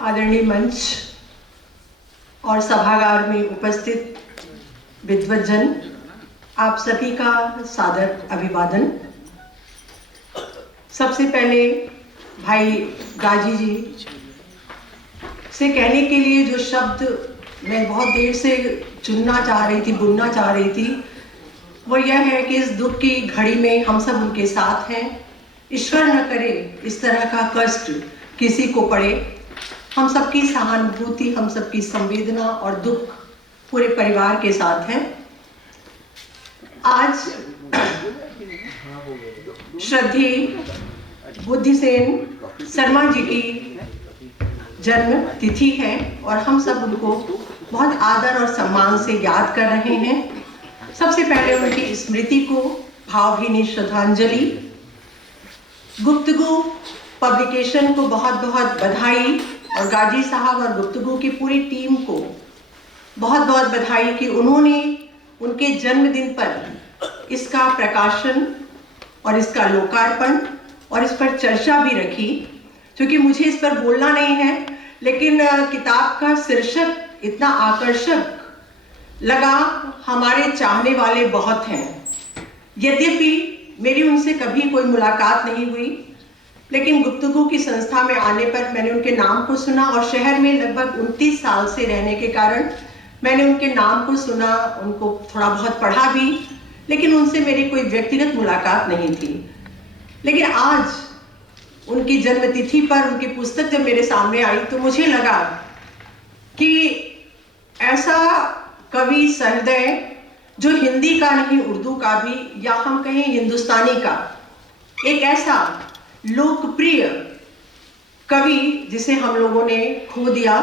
आदरणीय मंच और सभागार में उपस्थित विद्वज्जन, आप सभी का सादर अभिवादन। सबसे पहले भाई गाजी जी से कहने के लिए जो शब्द मैं बहुत देर से चुनना चाह रही थी, बुनना चाह रही थी, वो यह है कि इस दुख की घड़ी में हम सब उनके साथ हैं। ईश्वर न करे इस तरह का कष्ट किसी को पड़े। हम सबकी सहानुभूति, हम सबकी संवेदना और दुख पूरे परिवार के साथ है। आज श्रद्धेय बुद्धिसेन शर्मा जी की जन्म तिथि है और हम सब उनको बहुत आदर और सम्मान से याद कर रहे हैं। सबसे पहले उनकी स्मृति को भावभीनी श्रद्धांजलि। गुप्तगू पब्लिकेशन को बहुत बहुत बधाई और गाजी साहब और गुप्तगू की पूरी टीम को बहुत बहुत बधाई कि उन्होंने उनके जन्मदिन पर इसका प्रकाशन और इसका लोकार्पण और इस पर चर्चा भी रखी। क्योंकि मुझे इस पर बोलना नहीं है, लेकिन किताब का शीर्षक इतना आकर्षक लगा। हमारे चाहने वाले बहुत हैं। यद्यपि मेरी उनसे कभी कोई मुलाकात नहीं हुई, लेकिन गुप्तगू की संस्था में आने पर मैंने उनके नाम को सुना और शहर में लगभग 29 साल से रहने के कारण मैंने उनके नाम को सुना, उनको थोड़ा बहुत पढ़ा भी, लेकिन उनसे मेरी कोई व्यक्तिगत मुलाकात नहीं थी। लेकिन आज उनकी जन्मतिथि पर उनकी पुस्तक जब मेरे सामने आई तो मुझे लगा कि ऐसा कवि सहृदय जो हिंदी का नहीं, उर्दू का भी, या हम कहें हिंदुस्तानी का एक ऐसा लोकप्रिय कवि जिसे हम लोगों ने खो दिया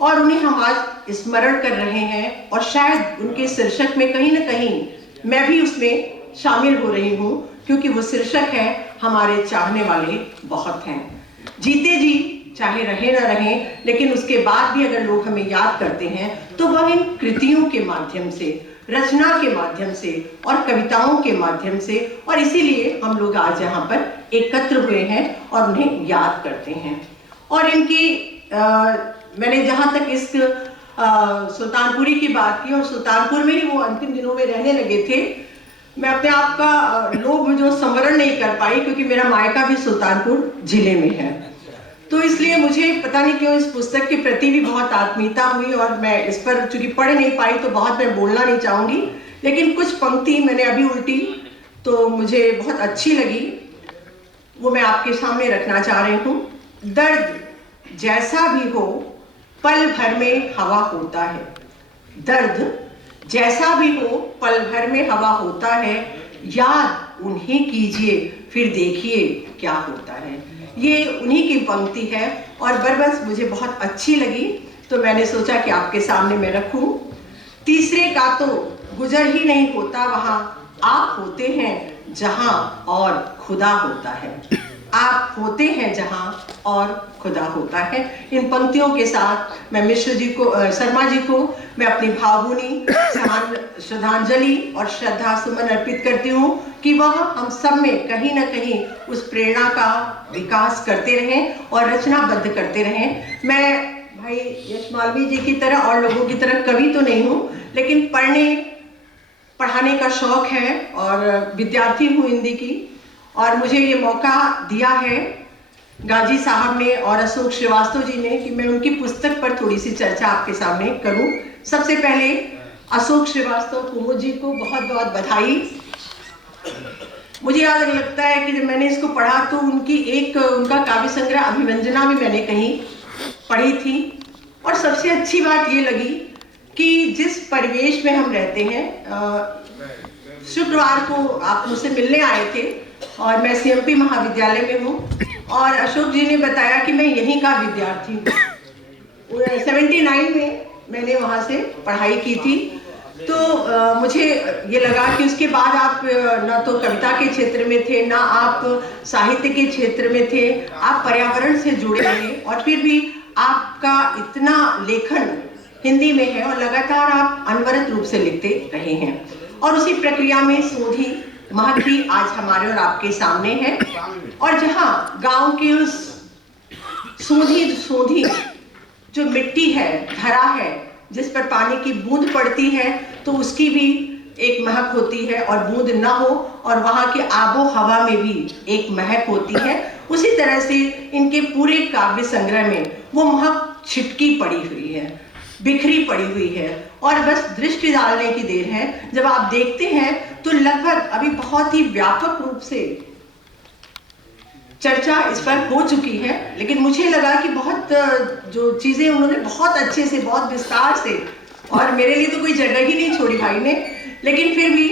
और उन्हें हम आज स्मरण कर रहे हैं। और शायद उनके शीर्षक में कहीं ना कहीं मैं भी उसमें शामिल हो रही हूँ, क्योंकि वो शीर्षक है हमारे चाहने वाले बहुत हैं। जीते जी चाहे रहे ना रहे, लेकिन उसके बाद भी अगर लोग हमें याद करते हैं तो वह इन कृतियों के माध्यम से, रचना के माध्यम से और कविताओं के माध्यम से, और इसीलिए हम लोग आज यहाँ पर एकत्र हुए हैं और उन्हें याद करते हैं। और इनकी मैंने जहाँ तक इस सुल्तानपुरी की बात की, और सुल्तानपुर में ही वो अंतिम दिनों में रहने लगे थे, मैं अपने आप का लोभ जो संवरण नहीं कर पाई, क्योंकि मेरा मायका भी सुल्तानपुर जिले में है। तो इसलिए मुझे पता नहीं क्यों इस पुस्तक के प्रति भी बहुत आत्मीयता हुई और मैं इस पर चूंकि पढ़ नहीं पाई तो बहुत मैं बोलना नहीं चाहूँगी, लेकिन कुछ पंक्ति मैंने अभी उल्टी तो मुझे बहुत अच्छी लगी, वो मैं आपके सामने रखना चाह रही हूँ। दर्द जैसा भी हो पल भर में हवा होता है, दर्द जैसा भी हो पल भर में हवा होता है, याद उन्हें कीजिए फिर देखिए क्या होता है। ये उन्हीं की पंक्ति है और बरबस मुझे बहुत अच्छी लगी, तो मैंने सोचा कि आपके सामने मैं रखूं। तीसरे का तो गुजर ही नहीं होता, वहां आप होते हैं जहां और खुदा होता है, आप होते हैं जहां और खुदा होता है। इन पंक्तियों के साथ मैं मिश्र जी को, शर्मा जी को मैं अपनी भावभीनी श्रद्धांजलि और श्रद्धा सुमन अर्पित करती हूँ कि वह हम सब में कहीं ना कहीं उस प्रेरणा का विकास करते रहें और रचनाबद्ध करते रहें। मैं भाई यश मालवीय जी की तरह और लोगों की तरह कवि तो नहीं हूँ, लेकिन पढ़ाने का शौक है और विद्यार्थी हूँ हिंदी की, और मुझे ये मौका दिया है गाजी साहब ने और अशोक श्रीवास्तव जी ने कि मैं उनकी पुस्तक पर थोड़ी सी चर्चा आपके सामने करूं। सबसे पहले अशोक श्रीवास्तव कुमुद जी को बहुत बहुत बधाई। मुझे याद लगता है कि जब मैंने इसको पढ़ा तो उनका काव्य संग्रह अभिव्यंजना भी मैंने कहीं पढ़ी थी, और सबसे अच्छी बात ये लगी कि जिस परिवेश में हम रहते हैं, शुक्रवार को आप मुझसे मिलने आए थे और मैं सीएमपी महाविद्यालय में हूँ, और अशोक जी ने बताया कि मैं यहीं का विद्यार्थी हूँ। 79 में मैंने वहाँ से पढ़ाई की थी, तो मुझे ये लगा कि उसके बाद आप न तो कविता के क्षेत्र में थे, ना आप साहित्य के क्षेत्र में थे, आप पर्यावरण से जुड़े रहे, और फिर भी आपका इतना लेखन हिंदी में है और लगातार आप अनवरत रूप से लिखते रहे हैं। और उसी प्रक्रिया में सोधी महती आज हमारे और आपके सामने है, और जहां गांव की उस सोंधी सोंधी जो मिट्टी है, धरा है, जिस पर पानी की बूंद पड़ती है तो उसकी भी एक महक होती है, और बूंद ना हो और वहाँ के आबो हवा में भी एक महक होती है। उसी तरह से इनके पूरे काव्य संग्रह में वो महक छिटकी पड़ी हुई है, बिखरी पड़ी हुई है, और बस दृष्टि डालने की देर है। जब आप देखते हैं तो लगभग अभी बहुत ही व्यापक रूप से चर्चा इस पर हो चुकी है, लेकिन मुझे लगा कि बहुत जो चीजें उन्होंने बहुत अच्छे से, बहुत विस्तार से, और मेरे लिए तो कोई जगह ही नहीं छोड़ी भाई ने, लेकिन फिर भी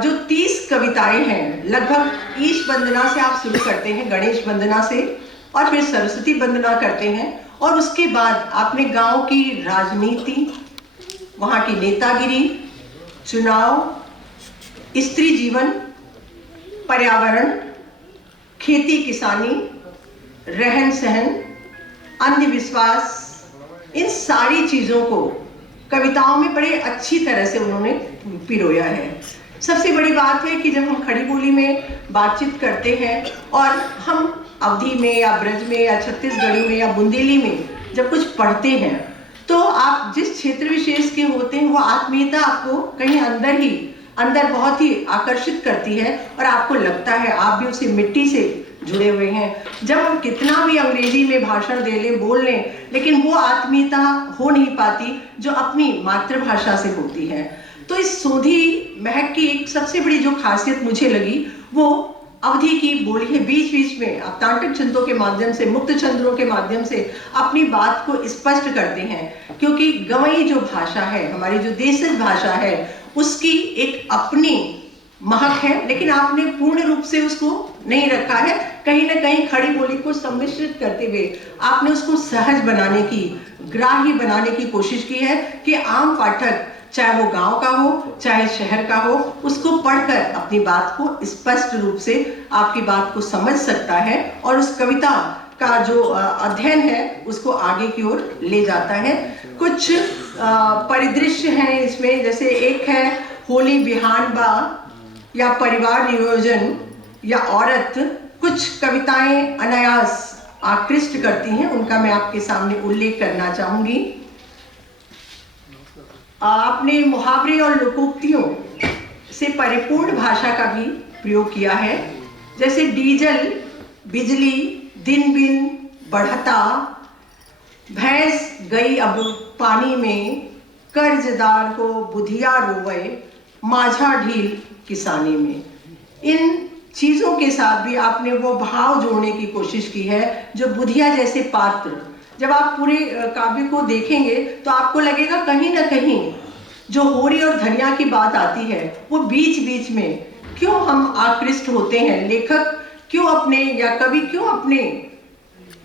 जो 30 कविताएं हैं, लगभग ईश वंदना से आप शुरू करते हैं, गणेश वंदना से, और फिर सरस्वती वंदना करते हैं, और उसके बाद आपने गांव की राजनीति, वहाँ की नेतागिरी, चुनाव, स्त्री जीवन, पर्यावरण, खेती किसानी, रहन सहन, अंधविश्वास, इन सारी चीज़ों को कविताओं में बड़े अच्छी तरह से उन्होंने पिरोया है। सबसे बड़ी बात है कि जब हम खड़ी बोली में बातचीत करते हैं और हम अवधी में या ब्रज में या छत्तीसगढ़ी में या बुंदेली में जब कुछ पढ़ते हैं, तो आप जिस क्षेत्र विशेष के होते हैं वो आत्मीयता आपको कहीं अंदर बहुत ही आकर्षित करती है, और आपको लगता है आप भी उसी मिट्टी से जुड़े हुए हैं। जब हम कितना भी अंग्रेजी में भाषण दे लें, बोल लें, लेकिन वो आत्मीयता हो नहीं पाती जो अपनी मातृभाषा से होती है। तो इस सोंधी महक की एक सबसे बड़ी जो खासियत मुझे लगी वो अवधी की बोली है। बीच बीच में आप तांत्रिक छंदों के माध्यम से, मुक्त छंदों के माध्यम से अपनी बात को स्पष्ट करते हैं, क्योंकि गंवई जो भाषा है, हमारी जो देशज भाषा है, उसकी एक अपनी महक है, लेकिन आपने पूर्ण रूप से उसको नहीं रखा है। कहीं ना कहीं खड़ी बोली को सम्मिश्रित करते हुए आपने उसको सहज बनाने की, ग्राह्य बनाने की कोशिश की है कि आम पाठक, चाहे वो गांव का हो चाहे शहर का हो, उसको पढ़कर अपनी बात को स्पष्ट रूप से आपकी बात को समझ सकता है, और उस कविता का जो अध्ययन है उसको आगे की ओर ले जाता है। कुछ परिदृश्य हैं इसमें, जैसे एक है होली बिहान बा, या परिवार नियोजन, या औरत। कुछ कविताएं अनायास आकृष्ट करती हैं, उनका मैं आपके सामने उल्लेख करना चाहूंगी। आपने मुहावरे और लोकोक्तियों से परिपूर्ण भाषा का भी प्रयोग किया है, जैसे डीजल बिजली दिन बिन बढ़ता, भैंस गई अब पानी में, कर्जदार को बुधिया रोवे, माझा ढील किसानी में। इन चीज़ों के साथ भी आपने वो भाव जोड़ने की कोशिश की है जो बुधिया जैसे पात्र, जब आप पूरे काव्य को देखेंगे तो आपको लगेगा कहीं ना कहीं जो होरी और धनिया की बात आती है वो बीच बीच में क्यों हम आकृष्ट होते हैं। लेखक क्यों अपने, या कवि क्यों अपने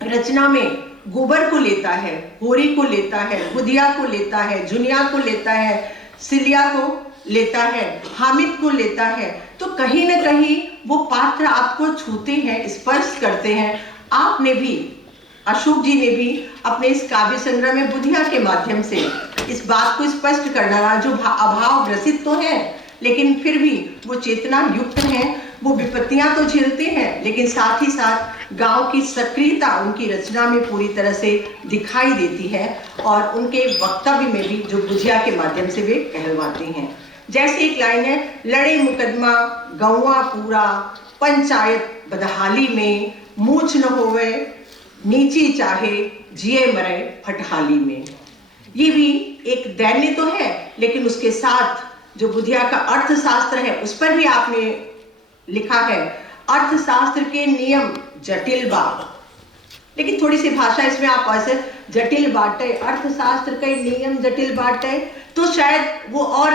रचना में गोबर को लेता है, होरी को लेता है, बुधिया को लेता है, जुनिया को लेता है, सिलिया को लेता है, हामिद को लेता है, तो कहीं ना कहीं वो पात्र आपको छूते हैं, स्पर्श करते हैं। आपने भी, अशोक जी ने भी अपने इस काव्य संग्रह में बुधिया के माध्यम से इस बात को स्पष्ट करना रहा, जो अभाव ग्रसित तो है लेकिन फिर भी वो चेतना युक्त हैं, वो विपत्तियां तो झेलते हैं, लेकिन साथ ही साथ गांव की सक्रियता उनकी रचना में पूरी तरह से दिखाई देती है, और उनके वक्तव्य में भी जो बुधिया के माध्यम से वे कहलवाते हैं। जैसे एक लाइन है, लड़े मुकदमा गौवा पूरा, पंचायत बदहाली में, मूछ न होवे नीची चाहे, जिए मरे फटहाली में। ये भी एक दैन्य तो है, लेकिन उसके साथ जो बुधिया का अर्थशास्त्र है उस पर भी आपने लिखा है, अर्थशास्त्र के नियम जटिल बा, लेकिन थोड़ी सी भाषा इसमें आप ऐसे जटिल बाटे, अर्थशास्त्र के नियम जटिल बाटे, तो शायद वो और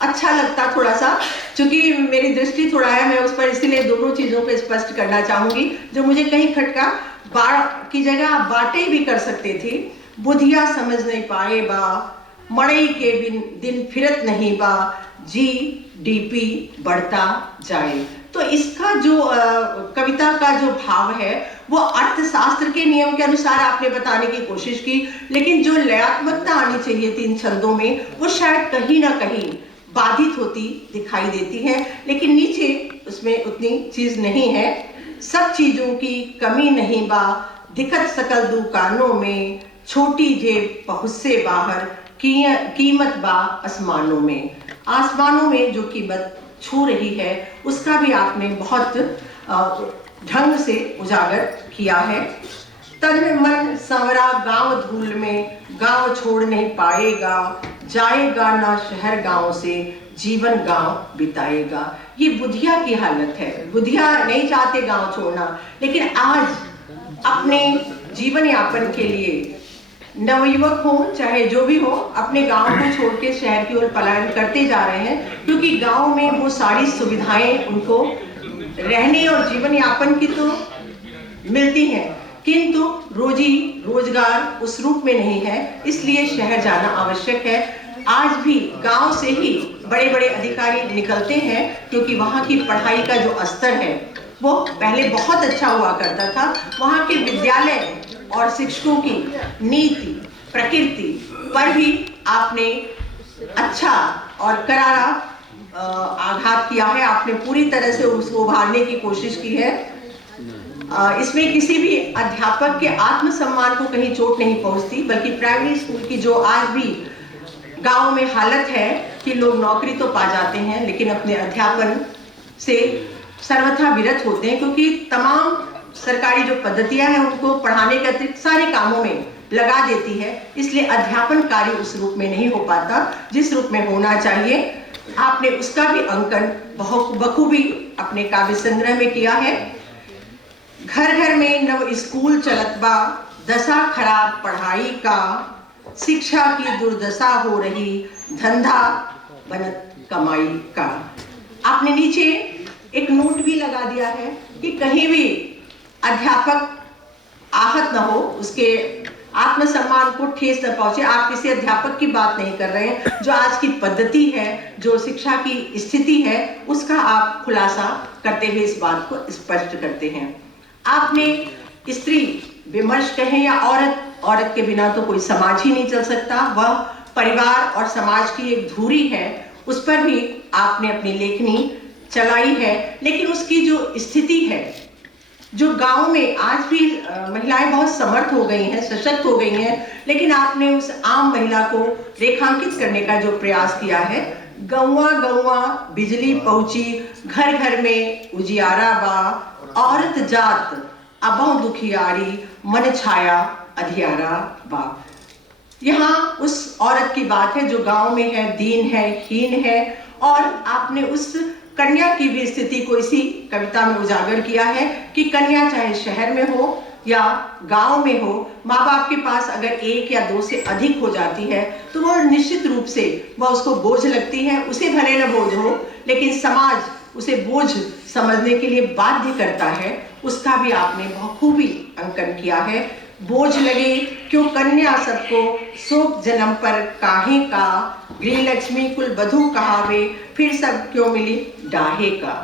अच्छा लगता थोड़ा सा, क्योंकि मेरी दृष्टि थोड़ा है, मैं उस पर इसीलिए दोनों चीजों पे स्पष्ट करना चाहूंगी जो मुझे कहीं खटका। बाढ़ की जगह आप बाटे भी कर सकते थे, बुधिया समझ नहीं पाए बा, मड़ई के दिन फिरत नहीं बा, GDP बढ़ता जाए। तो इसका जो कविता का जो भाव है वो अर्थशास्त्र के नियम के अनुसार आपने बताने की कोशिश की, लेकिन जो लयात्मकता आनी चाहिए थी इन छंदों में वो शायद कहीं ना कहीं बाधित होती दिखाई देती है, लेकिन नीचे उसमें उतनी चीज नहीं है। सब चीजों की कमी नहीं बा, दिखत सकल दुकानों में, छोटी जेब पहुंच से बाहर, कीमत बा आसमानों में। आसमानों में जो कीमत छू रही है उसका भी आपने बहुत ढंग से उजागर किया है। तन मन संवरा गांव धूल में, गांव छोड़ नहीं पाएगा, जाएगा ना शहर गांव से, जीवन गांव बिताएगा। ये बुधिया की हालत है। बुधिया नहीं चाहते गांव छोड़ना, लेकिन आज अपने जीवन यापन के लिए नवयुवक हो चाहे जो भी हो, अपने गांव को छोड़ के शहर की ओर पलायन करते जा रहे हैं, क्योंकि गांव में वो सारी सुविधाएं उनको रहने और जीवन यापन की तो मिलती हैं, किंतु रोजी रोजगार उस रूप में नहीं है, इसलिए शहर जाना आवश्यक है। आज भी गांव से ही बड़े बड़े अधिकारी निकलते हैं, क्योंकि वहाँ की पढ़ाई का जो स्तर है वो पहले बहुत अच्छा हुआ करता था। वहाँ के विद्यालय और शिक्षकों की नीति प्रकृति पर भी आपने अच्छा और करारा आघात किया है। आपने पूरी तरह से उसको उभारने की कोशिश की है। इसमें किसी भी अध्यापक के आत्मसम्मान को कहीं चोट नहीं पहुंचती, बल्कि प्राइमरी स्कूल की जो आज भी गांव में हालत है कि लोग नौकरी तो पा जाते हैं लेकिन अपने अध्यापन से सर्वथा विरत होते हैं, क्योंकि तमाम सरकारी जो पद्धतियां हैं उनको पढ़ाने के अतिरिक्त सारे कामों में लगा देती है, इसलिए अध्यापन कार्य उस रूप में नहीं हो पाता जिस रूप में होना चाहिए। आपने उसका भी अंकन बहुत बखूबी अपने काव्य संग्रह में किया है। घर घर में नव स्कूल चलत बा, दशा खराब पढ़ाई का, शिक्षा की दुर्दशा हो रही, धंधा बनत कमाई का। आपने नीचे एक नोट भी लगा दिया है कि कहीं भी अध्यापक आहत न हो, उसके आत्मसम्मान को ठेस न पहुंचे। आप किसी अध्यापक की बात नहीं कर रहे हैं, जो आज की पद्धति है, जो शिक्षा की स्थिति है, उसका आप खुलासा करते हुए इस बात को स्पष्ट करते हैं। आपने स्त्री विमर्श कहें या औरत के बिना तो कोई समाज ही नहीं चल सकता, वह परिवार और समाज की एक धुरी है, उस पर भी आपने अपनी लेखनी चलाई है। लेकिन उसकी जो स्थिति है, जो गांव में आज भी महिलाएं बहुत समर्थ हो गई हैं, सशक्त हो गई हैं, लेकिन आपने उस आम महिला को रेखांकित करने का जो प्रयास किया है, गौवा गौवा बिजली पहुंची, घर घर में उजियारा बा, औरत जात अबों दुखियारी, मन छाया अधियारा बा। यहाँ उस औरत की बात है जो गांव में है, दीन है, हीन है, और आपने उस कन्या की भी स्थिति को इसी कविता में उजागर किया है कि कन्या चाहे शहर में हो या गांव में हो, माँ बाप के पास अगर एक या दो से अधिक हो जाती है तो वो निश्चित रूप से वह उसको बोझ लगती है। उसे भले न बोझ हो, लेकिन समाज उसे बोझ समझने के लिए बाध्य करता है, उसका भी आपने बखूबी अंकन किया है। बोझ लगे क्यों कन्या सबको, शोक जन्म पर काहे का, गृह लक्ष्मी कुल बधू कहावे, फिर सब क्यों मिली डाहे का।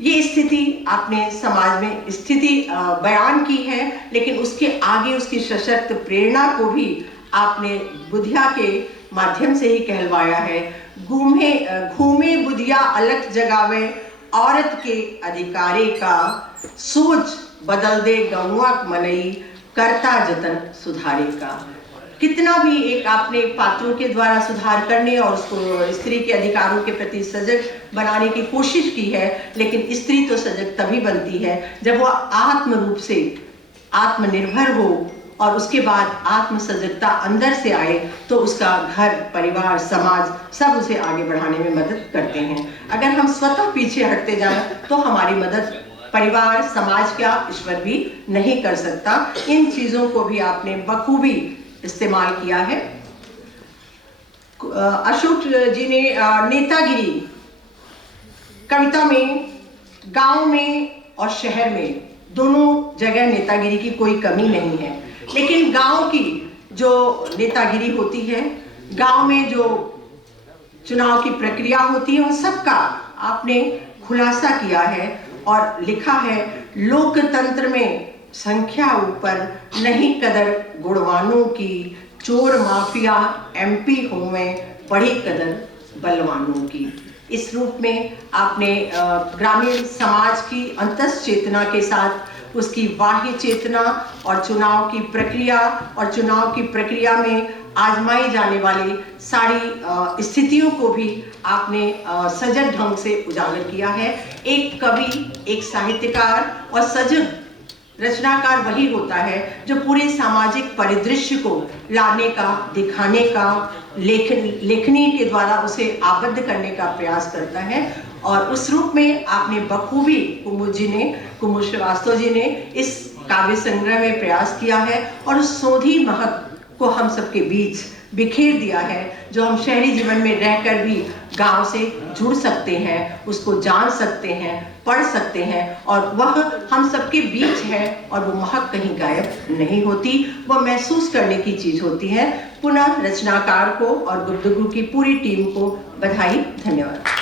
ये स्थिति आपने समाज में स्थिति बयान की है, लेकिन उसके आगे उसकी सशक्त प्रेरणा को भी आपने बुधिया के माध्यम से ही कहलवाया है। घूमे बुधिया अलख जगावे, औरत के अधिकारे का, सोच बदल दे गौवा मनई, करता जतन सुधारे का। कितना भी एक आपने पात्रों के द्वारा सुधार करने और उसको स्त्री के अधिकारों के प्रति सजग बनाने की कोशिश की है, लेकिन स्त्री तो सजग तभी बनती है जब वह आत्म रूप से आत्मनिर्भर हो और उसके बाद आत्म सजगता अंदर से आए, तो उसका घर परिवार समाज सब उसे आगे बढ़ाने में मदद करते हैं। अगर हम स्वतः पीछे हटते जाएं तो हमारी मदद परिवार समाज क्या ईश्वर भी नहीं कर सकता। इन चीजों को भी आपने बखूबी इस्तेमाल किया है। अशोक जी ने नेतागिरी कविता में गांव में और शहर में दोनों जगह नेतागिरी की कोई कमी नहीं है, लेकिन गांव की जो नेतागिरी होती है, गांव में जो चुनाव की प्रक्रिया होती है, उन सबका आपने खुलासा किया है और लिखा है। लोकतंत्र में संख्या ऊपर नहीं कदर गुणवानों की, चोर माफिया MP होवें बड़ी कदर बलवानों की। इस रूप में आपने ग्रामीण समाज की अंतस चेतना के साथ उसकी बाह्य चेतना और चुनाव की प्रक्रिया में आजमाई जाने वाली सारी स्थितियों को भी आपने सजग ढंग से उजागर किया है। एक कवि, एक साहित्यकार और सजग रचनाकार वही होता है जो पूरे सामाजिक परिदृश्य को लाने का, दिखाने का, लेखनी के द्वारा उसे आबद्ध करने का प्रयास करता है। और उस रूप में आपने बखूबी कुमुद श्रीवास्तव जी ने इस काव्य संग्रह में प्रयास किया है और उस सोधी महक को हम सबके बीच बिखेर दिया है, जो हम शहरी जीवन में रहकर भी गांव से जुड़ सकते हैं, उसको जान सकते हैं, पढ़ सकते हैं और वह हम सबके बीच है और वो महक कहीं गायब नहीं होती, वह महसूस करने की चीज होती है। पुनः रचनाकार को और गुप्तगु की पूरी टीम को बधाई, धन्यवाद।